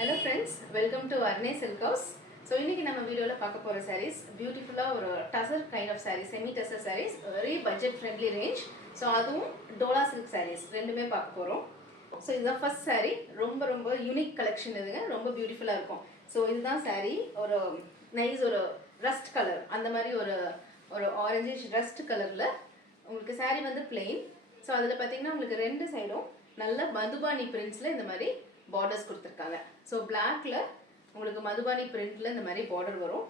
Hello friends, welcome to Arne Silk House. So இன்னைக்கு நம்ம வீடியோல பார்க்க போற sarees பியூட்டிஃபுல்லா ஒரு tussar kind of sarees, semi tussar sarees, very budget friendly range. So அதுவும் டோலா சில்க் sarees ரெண்டுமே பார்க்க போறோம். So இதுதான் first saree, ரொம்ப ரொம்ப யூனிக் கலெக்ஷன் இதுங்க, ரொம்ப பியூட்டிஃபுல்லா இருக்கும். So இதுதான் saree, ஒரு நைஸ் ஒரு ரஸ்ட் கலர், அந்த மாதிரி ஒரு ஆரஞ்சிஷ் ரஸ்ட் கலர்ல உங்களுக்கு saree வந்து plain. So அதுல பாத்தீங்கன்னா உங்களுக்கு ரெண்டு சைடும் நல்ல மதுபானி பிரிண்ட்ஸ்ல இந்த மாதிரி பார்டர்ஸ் கொடுத்துருக்காங்க. ஸோ பிளாக்ல உங்களுக்கு மதுபானி பிரிண்ட்ல இந்த மாதிரி பார்டர் வரும்.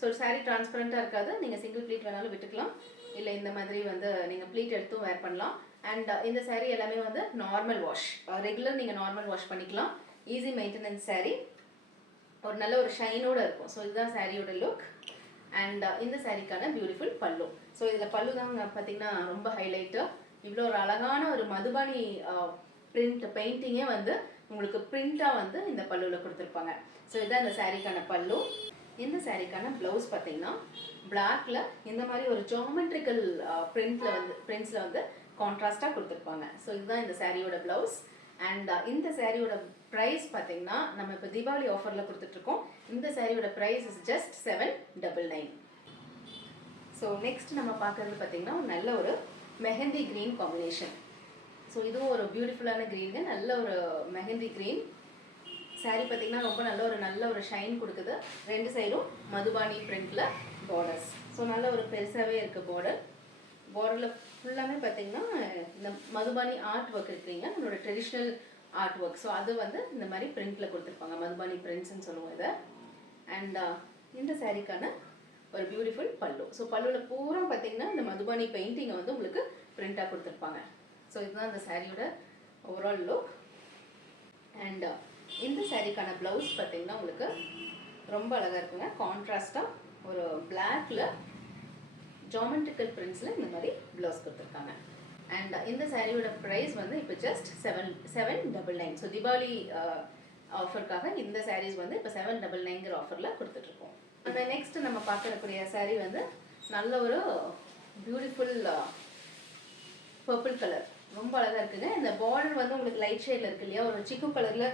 ஸோ சாரீ டிரான்ஸ்பரண்டாக இருக்காது, நீங்கள் சிங்கிள் ப்ளீட் வேணாலும் விட்டுக்கலாம், இல்லை இந்த மாதிரி வந்து நீங்கள் ப்ளீட் எடுத்தும் வேர் பண்ணலாம். அண்ட் இந்த சாரீ எல்லாமே வந்து நார்மல் வாஷ், ரெகுலர் நீங்கள் நார்மல் வாஷ் பண்ணிக்கலாம். ஈஸி மெயின்டெனன்ஸ் சாரீ, ஒரு நல்ல ஒரு ஷைனோடு இருக்கும். ஸோ இதுதான் சாரியோட லுக். அண்ட் இந்த சாரீக்கான பியூட்டிஃபுல் பல்லு. ஸோ இதில் பல்லு தான் பார்த்தீங்கன்னா ரொம்ப ஹைலைட்டு. இவ்வளோ ஒரு அழகான ஒரு மதுபானி பிரிண்ட் பெயிண்டிங்கே வந்து உங்களுக்கு பிரிண்டாக வந்து இந்த பல்லுவில் கொடுத்துருப்பாங்க. ஸோ இதுதான் இந்த சாரீக்கான பல்லு. இந்த சாரீக்கான ப்ளவுஸ் பார்த்தீங்கன்னா பிளாக்ல இந்த மாதிரி ஒரு ஜாமெட்ரிக்கல் பிரிண்ட்ஸில் வந்து கான்ட்ராஸ்டாக கொடுத்துருப்பாங்க. ஸோ இதுதான் இந்த சாரியோட ப்ளவுஸ். அண்ட் இந்த சாரியோட ப்ரைஸ் பார்த்தீங்கன்னா நம்ம இப்போ தீபாவளி ஆஃபரில் கொடுத்துட்ருக்கோம். இந்த சாரியோட price is just 799. So next நம்ம பார்க்குறது பார்த்தீங்கன்னா நல்ல ஒரு மெஹந்தி க்ரீன் காம்பினேஷன். ஸோ இதுவும் ஒரு பியூட்டிஃபுல்லான க்ரீனுங்க, நல்ல ஒரு மெஹந்தி க்ரீன் சாரீ பார்த்தீங்கன்னா ரொம்ப நல்ல ஒரு ஷைன் கொடுக்குது. ரெண்டு சைடும் மதுபானி பிரிண்டில் பார்டர்ஸ். ஸோ நல்ல ஒரு பெருசாகவே இருக்குது பார்டரில் ஃபுல்லாமே பார்த்தீங்கன்னா இந்த மதுபானி ஆர்ட் ஒர்க் இருக்குங்க, நம்மளோட ட்ரெடிஷ்னல் ஆர்ட் ஒர்க். ஸோ அது வந்து இந்த மாதிரி பிரிண்டில் கொடுத்துருப்பாங்க, மதுபானி பிரிண்ட்ஸ்ன்னு சொல்லுவோம் இதை. அண்ட் இந்த சாரீக்கான ஒரு பியூட்டிஃபுல் பல்லு. ஸோ பல்லுவில் பூரா பார்த்தீங்கன்னா இந்த மதுபானி பெயிண்டிங்கை வந்து உங்களுக்கு பிரிண்டாக கொடுத்துருப்பாங்க. ஸோ இதுதான் இந்த சாரியோட ஓவரால் லுக். அண்ட் இந்த சாரீக்கான ப்ளவுஸ் பார்த்தீங்கன்னா உங்களுக்கு ரொம்ப அழகாக இருக்குங்க, கான்ட்ராஸ்டாக ஒரு பிளாக்ல ஜாமெட்ரிக்கல் பிரிண்ட்ஸில் இந்த மாதிரி ப்ளவுஸ் கொடுத்துருக்காங்க. அண்ட் இந்த சாரியோட ப்ரைஸ் வந்து இப்போ ஜஸ்ட் 799. ஸோ தீபாவளி ஆஃபருக்காக இந்த சாரீஸ் வந்து இப்போ 799ங்கிற ஆஃபரில் கொடுத்துட்ருக்கோம். அந்த நெக்ஸ்ட் நம்ம பார்க்கக்கூடிய சாரீ வந்து நல்ல ஒரு பியூட்டிஃபுல் பர்பிள் கலர், ரொம்ப அழகாக இருக்குங்க. இந்த பார்டர் வந்து உங்களுக்கு லைட் ஷேடில் இருக்கு இல்லையா, ஒரு சிக்கு கலரில்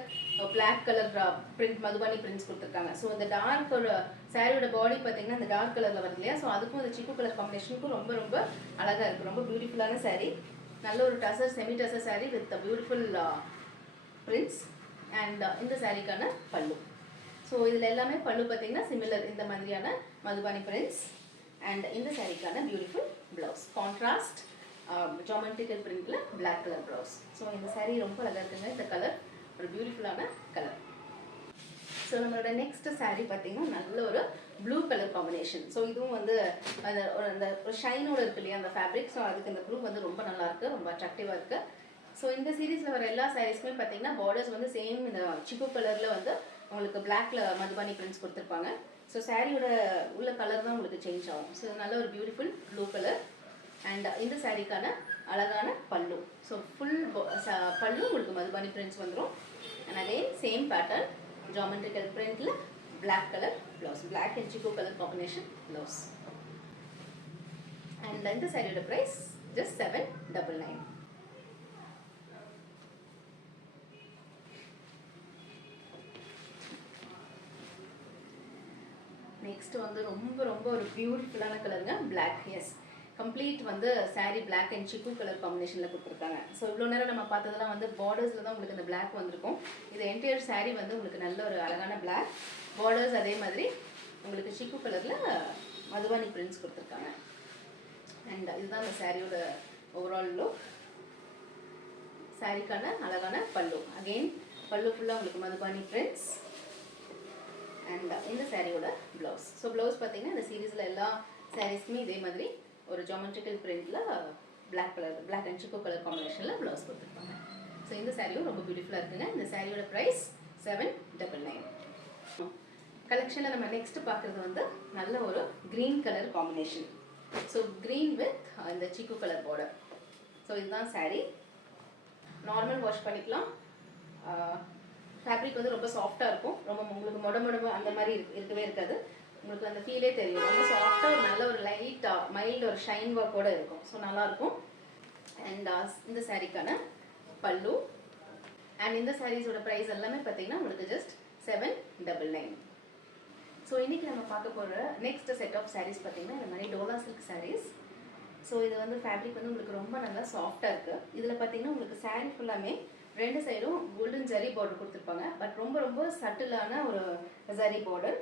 black colour print Madhubani prints கொடுத்துருக்காங்க. ஸோ இந்த டார்க் ஒரு சாரியோட பாடி பார்த்தீங்கன்னா இந்த டார்க் கலரில் வருது இல்லையா, ஸோ அதுக்கும் இந்த சிக்கு கலர் காம்பினேஷனுக்கும் ரொம்ப ரொம்ப அழகாக இருக்குது. ரொம்ப பியூட்டிஃபுல்லான சாரீ, நல்ல ஒரு tussar semi tussar sari with beautiful prints. And இந்த சாரீக்கான பல்லு. ஸோ இதில் எல்லாமே பல்லு பார்த்தீங்கன்னா சிமிலர் இந்த மாதிரியான மதுபானி பிரிண்ட்ஸ். அண்ட் இந்த சாரீக்கான பியூட்டிஃபுல் ப்ளவுஸ், கான்ட்ராஸ்ட் ஜாமெட்ரிக்கல் பிரிண்ட்ல பிளாக் கலர் ப்ளவுஸ். ஸோ இந்த சாரீ ரொம்ப அழகாக இருக்குங்க, இந்த கலர் ஒரு பியூட்டிஃபுல்லான கலர். ஸோ நம்மளோட நெக்ஸ்ட் சாரீ பார்த்தீங்கன்னா நல்ல ஒரு ப்ளூ கலர் காம்பினேஷன். ஸோ இதுவும் வந்து அந்த ஒரு ஷைனோடு இருக்கு இல்லையா அந்த ஃபேப்ரிக். ஸோ அதுக்கு இந்த ப்ளூ வந்து ரொம்ப நல்லா இருக்குது, ரொம்ப அட்ராக்டிவாக இருக்குது. ஸோ இந்த சீரீஸில் வர எல்லா சாரீஸுமே பார்த்தீங்கன்னா பார்டர்ஸ் வந்து சேம் இந்த சிக்கு கலரில் வந்து உங்களுக்கு பிளாக்ல மதுபானி பிரிண்ட்ஸ் கொடுத்துருப்பாங்க. ஸோ சாரியோட உள்ள கலர் தான் உங்களுக்கு சேஞ்ச் ஆகும். ஸோ நல்ல ஒரு பியூட்டிஃபுல் ப்ளூ கலர். அண்ட் இந்த சாரீக்கான அழகான பல்லு. ஸோ ஃபுல் பல்லு உங்களுக்கு மதுபானி பிரிண்ட்ஸ் வந்துடும். And again same pattern geometrical பிரிண்டில் black colour blouse, black and chikoo colour combination blouse. And இந்த சாரியோட ப்ரைஸ் ஜஸ்ட் 799. நெக்ஸ்ட் வந்து ரொம்ப ரொம்ப ஒரு பியூட்டிஃபுல்லான கலருங்க, பிளாக். எஸ், கம்ப்ளீட் வந்து sari black and chikoo colour காம்பினேஷனில் கொடுத்துருக்காங்க. ஸோ இவ்வளோ நேரம் நம்ம பார்த்ததெல்லாம் வந்து பார்டர்ஸில் தான் உங்களுக்கு இந்த பிளாக் வந்திருக்கும். இது என்டையர் சாரீ வந்து உங்களுக்கு நல்ல ஒரு அழகான பிளாக் பார்டர்ஸ், அதே மாதிரி உங்களுக்கு சிக்கு கலரில் மதுபானி பிரிண்ட்ஸ் கொடுத்துருக்காங்க. அண்ட் இதுதான் இந்த சாரியோட ஓவரால் லுக். சாரீக்கான அழகான பல்லு, அகெயின் பல்லு ஃபுல்லாக உங்களுக்கு மதுபானி பிரிண்ட்ஸ். அண்ட் இந்த சாரியோட ப்ளவுஸ். ஸோ ப்ளவுஸ் பார்த்தீங்கன்னா இந்த சீரீஸில் எல்லா சாரீஸ்க்குமே இதே மாதிரி ஒரு ஜாமெட்ரிக்கல் பிரிண்டில் black colour, black and chikoo colour காம்பினேஷனில் ப்ளவுஸ் கொடுத்துருப்பாங்க. ஸோ இந்த சாரியும் ரொம்ப பியூட்டிஃபுல்லாக இருக்குங்க. இந்த சாரியோட ப்ரைஸ் 799. கலெக்ஷனில் நம்ம நெக்ஸ்ட் பார்க்குறது வந்து நல்ல ஒரு green colour combination. So green with இந்த சிக்கு கலர் பார்டர். ஸோ இதுதான் சாரீ, நார்மல் வாஷ் பண்ணிக்கலாம். ஃபேப்ரிக் வந்து ரொம்ப சாஃப்டாக இருக்கும், ரொம்ப உங்களுக்கு மொடமொடம்பு அந்த மாதிரி இருக்கவே இருக்காது. உங்களுக்கு அந்த ஃபீலே தெரியும், ரொம்ப சாஃப்டாக ஒரு நல்ல ஒரு லைட்டாக மைல்டு ஒரு ஷைன் ஒர்க்கோடு இருக்கும். ஸோ நல்லாயிருக்கும். அண்ட் இந்த சாரீக்கான பல்லு. அண்ட் இந்த சாரீஸோட ப்ரைஸ் எல்லாமே பார்த்தீங்கன்னா உங்களுக்கு ஜஸ்ட் 799. ஸோ இன்னைக்கு நம்ம பார்க்க போகிற நெக்ஸ்ட் செட் ஆஃப் சாரீஸ் பார்த்தீங்கன்னா இந்த மாதிரி டோலா சில்க் சாரீஸ். ஸோ இது வந்து ஃபேப்ரிக் வந்து உங்களுக்கு ரொம்ப நல்லா சாஃப்டாக இருக்குது. இதில் பார்த்தீங்கன்னா உங்களுக்கு சாரீ ஃபுல்லாமே ரெண்டு சைடும் கோல்டன் ஜரி பார்டர் கொடுத்துருப்பாங்க. பட் ரொம்ப ரொம்ப சட்டிலான ஒரு ஜரி பார்டர்.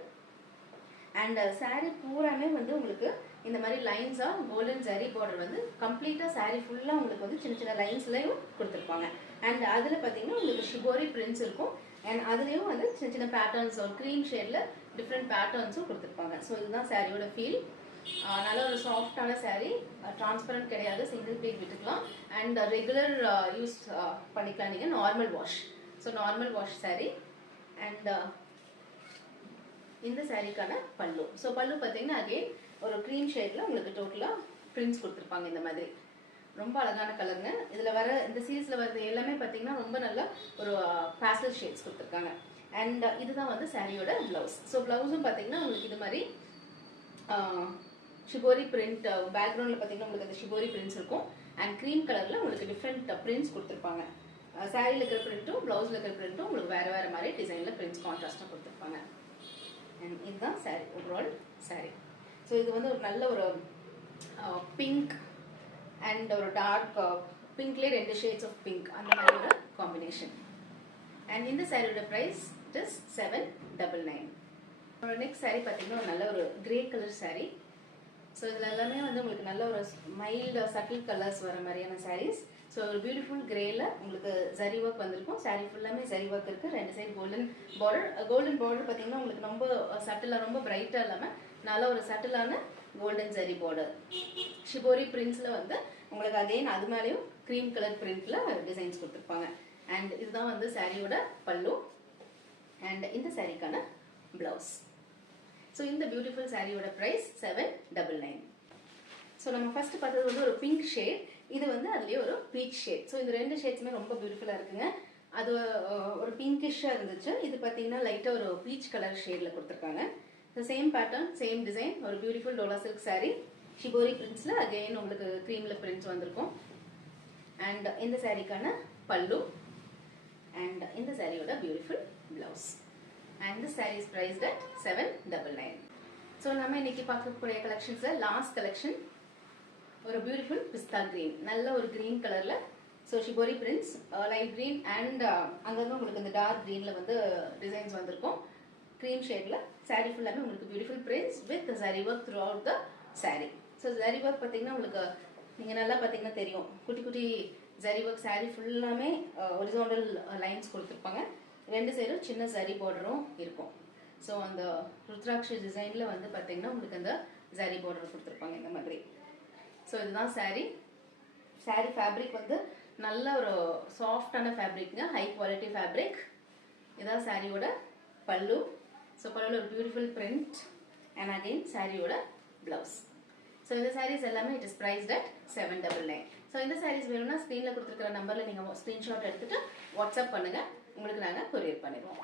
அண்ட் சாரீ பூராமே வந்து உங்களுக்கு இந்த மாதிரி லைன்ஸாக கோல்டன் ஜரி பார்டர் வந்து கம்ப்ளீட்டாக சாரீ ஃபுல்லாக உங்களுக்கு வந்து சின்ன சின்ன லைன்ஸ்லையும் கொடுத்துருப்பாங்க. அண்ட் அதில் பார்த்தீங்கன்னா உங்களுக்கு ஷிபோரி பிரிண்ட்ஸ் இருக்கும். அண்ட் அதுலேயும் வந்து சின்ன சின்ன பேட்டர்ன்ஸ் ஒரு க்ரீம் ஷேடில் டிஃப்ரெண்ட் பேட்டர்ன்ஸும் கொடுத்துருப்பாங்க. ஸோ இதுதான் சாரியோட ஃபீல். நல்ல ஒரு சாஃப்டான சாரீ, டிரான்ஸ்பரண்ட் கிடையாது, சிங்கிள் ப்ளேட் விட்டுக்கலாம். அண்ட் ரெகுலர் யூஸ் பண்ணிக்கலாம் நீங்கள், normal wash. So normal wash sari. And இந்த சாரீக்கான பல்லு. ஸோ பல்லு பார்த்தீங்கன்னா அகெயின் ஒரு க்ரீம் ஷேடில் உங்களுக்கு டோட்டலாக பிரிண்ட்ஸ் கொடுத்துருப்பாங்க. இந்த மாதிரி ரொம்ப அழகான கலருங்க. இதில் வர இந்த சீரீஸில் வர்றது எல்லாமே பார்த்தீங்கன்னா ரொம்ப நல்லா ஒரு பேஸ்டல் ஷேட்ஸ் கொடுத்துருக்காங்க. அண்ட் இதுதான் வந்து சாரியோட ப்ளவுஸ். ஸோ ப்ளவுஸும் பார்த்தீங்கன்னா உங்களுக்கு இது மாதிரி ஷிபோரி பிரிண்ட், பேக்ரவுண்டில் பார்த்தீங்கன்னா உங்களுக்கு அந்த ஷிபோரி பிரிண்ட்ஸ் இருக்கும். அண்ட் க்ரீம் கலரில் உங்களுக்கு டிஃப்ரெண்ட் பிரிண்ட்ஸ் கொடுத்துருப்பாங்க. சாரியில் இருக்கிற பிரிண்ட்டும் ப்ளவுஸில் இருக்கிற பிரிண்ட்டும் உங்களுக்கு வேறு வேறு மாதிரி டிசைனில் பிரிண்ட்ஸ் கான்ட்ராஸ்ட்டாக கொடுத்துருப்பாங்க. அண்ட் இதுதான் சாரி, ஓவரால் சாரி. ஸோ இது வந்து ஒரு நல்ல ஒரு பிங்க் அண்ட் ஒரு டார்க் பிங்க்லேயே 2 ஷேட்ஸ் ஆஃப் பிங்க், அந்த மாதிரி ஒரு காம்பினேஷன். அண்ட் இந்த சாரியோட price it is 799. Next sari பார்த்தீங்கன்னா ஒரு நல்ல ஒரு கிரே கலர் சாரீ. ஸோ இதில் எல்லாமே வந்து உங்களுக்கு நல்ல ஒரு மைல்டு சட்டில் கலர்ஸ் வர மாதிரியான சாரீஸ். ஸோ ஒரு பியூட்டிஃபுல் கிரேல உங்களுக்கு ஜரி ஒர்க் வந்திருக்கும். சாரீ ஃபுல்லாமே ஜரி ஒர்க் இருக்குது. 2 side golden border. Golden border பார்த்தீங்கன்னா உங்களுக்கு ரொம்ப சட்டிலாக, ரொம்ப பிரைட்டாக இல்லாமல் நல்ல ஒரு சட்டிலான கோல்டன் ஜரி பார்டர். ஷிபோரி பிரிண்ட்ஸில் வந்து உங்களுக்கு அகைன் அது மேலேயும் க்ரீம் கலர் பிரிண்ட்ல டிசைன்ஸ் கொடுத்துருப்பாங்க. அண்ட் இதுதான் வந்து சாரியோட பல்லு. அண்ட் இந்த சாரிக்கான பிளவுஸ். ஸோ இந்த பியூட்டிஃபுல் சாரியோட ப்ரைஸ் 799. ஸோ நம்ம ஃபர்ஸ்ட் பார்த்தது வந்து ஒரு பிங்க் ஷேட், இது வந்து அதுலேயே ஒரு பீச் ஷேட். ஸோ இந்த 2 ஷேட்ஸுமே ரொம்ப பியூட்டிஃபுல்லாக இருக்குங்க. அது ஒரு பிங்கிஷாக இருந்துச்சு. இது பார்த்தீங்கன்னா லைட்டாக ஒரு பீச் கலர் ஷேடில் கொடுத்துருக்காங்க. So same pattern, same design, ஒரு பியூட்டிஃபுல் டோலா சில்க் சாரீ. ஷிபோரி பிரிண்ட்ஸில் அகெயின் உங்களுக்கு க்ரீமில் பிரிண்ட்ஸ் வந்திருக்கும். அண்ட் இந்த சாரீக்கான பல்லு. அண்ட் இந்த சாரியோட beautiful blouse. And the saree is priced at 799. So நம்ம இன்னைக்கு பார்க்கக்கூடிய கலெக்ஷன்ஸில் லாஸ்ட் கலெக்ஷன் ஒரு பியூட்டிஃபுல் பிஸ்தா கிரீன், நல்ல ஒரு கிரீன் கலரில். So shibori prints, light green and அங்கங்கே உங்களுக்கு இந்த டார்க் கிரீனில் வந்து டிசைன்ஸ் வந்திருக்கும். க்ரீம் ஷேடில் சாரீ ஃபுல்லாமே உங்களுக்கு beautiful prints with zari work through out the sari. So zari work பார்த்தீங்கன்னா உங்களுக்கு நீங்கள் நல்லா பார்த்தீங்கன்னா தெரியும், குட்டி குட்டி ஜரி ஒர்க். சாரீ ஃபுல்லாமே ஹொரிசாண்டல் லைன்ஸ் கொடுத்துருப்பாங்க. 2 சைடும் சின்ன ஜரி பார்டரும் இருக்கும். ஸோ அந்த ருத்ராட்சி டிசைனில் வந்து பார்த்தீங்கன்னா உங்களுக்கு அந்த ஜரி பார்டர் கொடுத்துருப்பாங்க இந்த மாதிரி. ஸோ இதுதான் சாரீ. சாரீ ஃபேப்ரிக் வந்து நல்ல ஒரு சாஃப்டான ஃபேப்ரிக்ங்க, ஹை குவாலிட்டி ஃபேப்ரிக். இதான் சாரியோட பல்லு. ஸோ பல்லுவில் ஒரு பியூட்டிஃபுல் பிரிண்ட் அண்ட் அகெயின் சாரியோட பிளவுஸ். ஸோ இந்த சாரீஸ் எல்லாமே it is prized at 799. So இந்த சாரீஸ் வேணும்னா ஸ்க்ரீனில் கொடுத்துருக்கிற நம்பரில் நீங்கள் ஸ்க்ரீன்ஷாட் எடுத்துகிட்டு வாட்ஸ்அப் பண்ணுங்கள், உங்களுக்கு நாங்கள் கொரியர் பண்ணிடுவோம்.